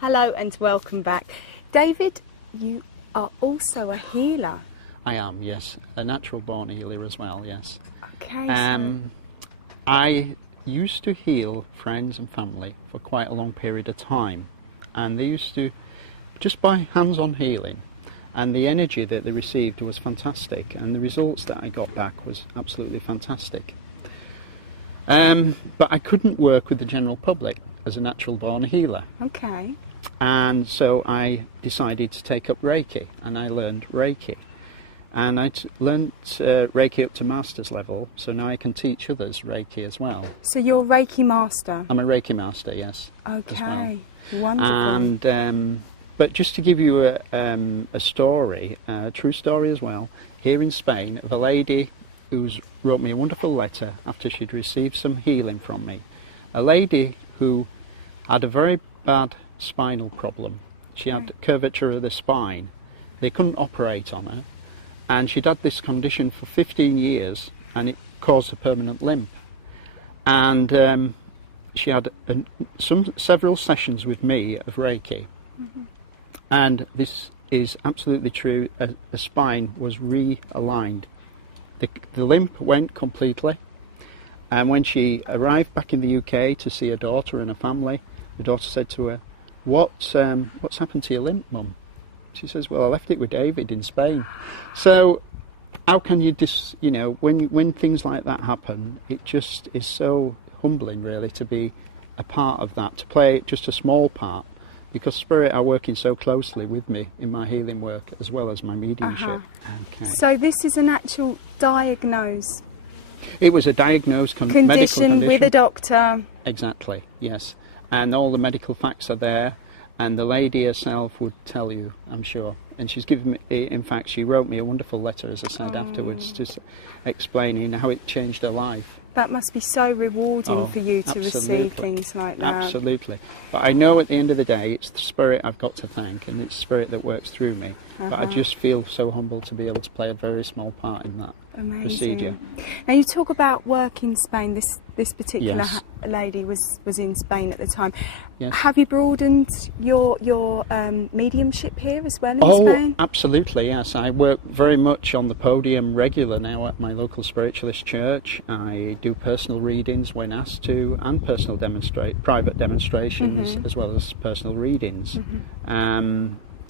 Hello and welcome back. David, you are also a healer. I am, yes. A natural born healer as well, yes. Okay. I used to heal friends and family for quite a long period of time, and they used to, just by hands-on healing, and the energy that they received was fantastic, and the results that I got back was absolutely fantastic. But I couldn't work with the general public as a natural born healer. Okay. And so I decided to take up Reiki, and I learned Reiki. And I learned Reiki up to master's level, so now I can teach others Reiki as well. So you're Reiki master? I'm a Reiki master, yes. Okay, well. Wonderful. And but just to give you a story, a true story as well, here in Spain, of a lady who's wrote me a wonderful letter after she'd received some healing from me. A lady who had a very bad spinal problem. She had curvature of the spine. They couldn't operate on her, and she'd had this condition for 15 years, and it caused a permanent limp. And she had several sessions with me of Reiki, and this is absolutely true. The spine was realigned. The limp went completely, and when she arrived back in the UK to see her daughter and her family, the daughter said to her, What's happened to your limp, Mum? She says, well, I left it with David in Spain. So how can you just, you know, when things like that happen, it just is so humbling, really, to be a part of that, to play just a small part, because Spirit are working so closely with me in my healing work as well as my mediumship. Okay. So this is an actual diagnose. It was a diagnosed medical condition. With a doctor. Exactly, yes. And all the medical facts are there, and the lady herself would tell you, I'm sure. And she's given me, in fact, she wrote me a wonderful letter, as I said, afterwards, just explaining how it changed her life. That must be so rewarding for you to receive things like that. Absolutely. But I know at the end of the day, it's the Spirit I've got to thank, and it's Spirit that works through me. But I just feel so humbled to be able to play a very small part in that procedure. Now you talk about work in Spain. This particular lady was in Spain at the time. Yes. Have you broadened your mediumship here as well in Spain? Oh, absolutely, yes. I work very much on the podium regular now at my local spiritualist church. I do personal readings when asked to, and private demonstrations, as well as personal readings.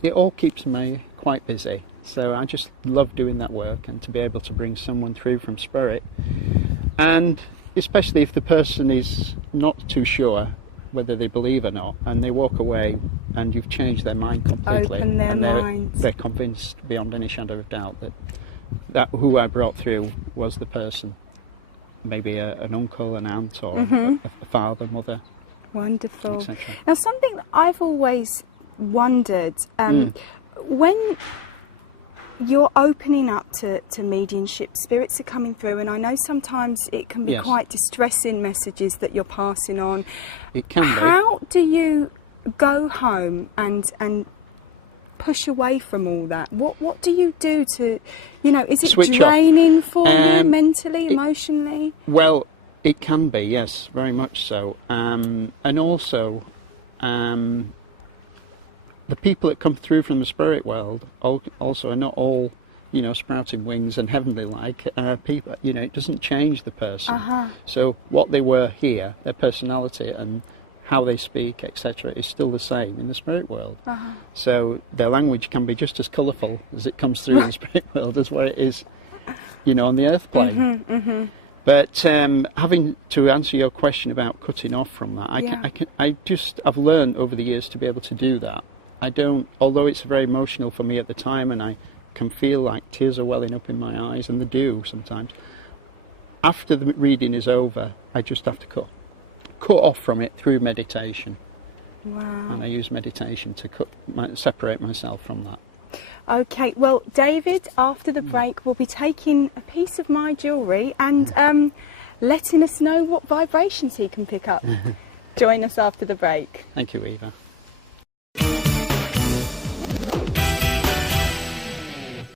It all keeps me quite busy, so I just love doing that work, and to be able to bring someone through from Spirit, and especially if the person is not too sure whether they believe or not, and they walk away and you've changed their mind completely, open their and minds. They're convinced beyond any shadow of doubt that who I brought through was the person, maybe an uncle, an aunt, or a father, mother. Wonderful. Etc. Now, something that I've always wondered, when you're opening up to mediumship, spirits are coming through, and I know sometimes it can be quite distressing messages that you're passing on. It can be. How do you go home and push away from all that? What do you do to, you know, is it Switch draining off. for you mentally, emotionally? Well, it can be, yes, very much so. And also, the people that come through from the spirit world also are not all, you know, sprouting wings and heavenly-like people. You know, it doesn't change the person. So what they were here, their personality and how they speak, etc., is still the same in the spirit world. So their language can be just as colourful as it comes through in the spirit world as what it is, you know, on the earth plane. But having to answer your question about cutting off from that, I've learned over the years to be able to do that. I don't, although it's very emotional for me at the time, and I can feel like tears are welling up in my eyes, and they do sometimes. After the reading is over, I just have to cut off from it through meditation. Wow. And I use meditation to separate myself from that. Okay, well, David, after the break, we'll be taking a piece of my jewellery and letting us know what vibrations he can pick up. Join us after the break. Thank you, Eva.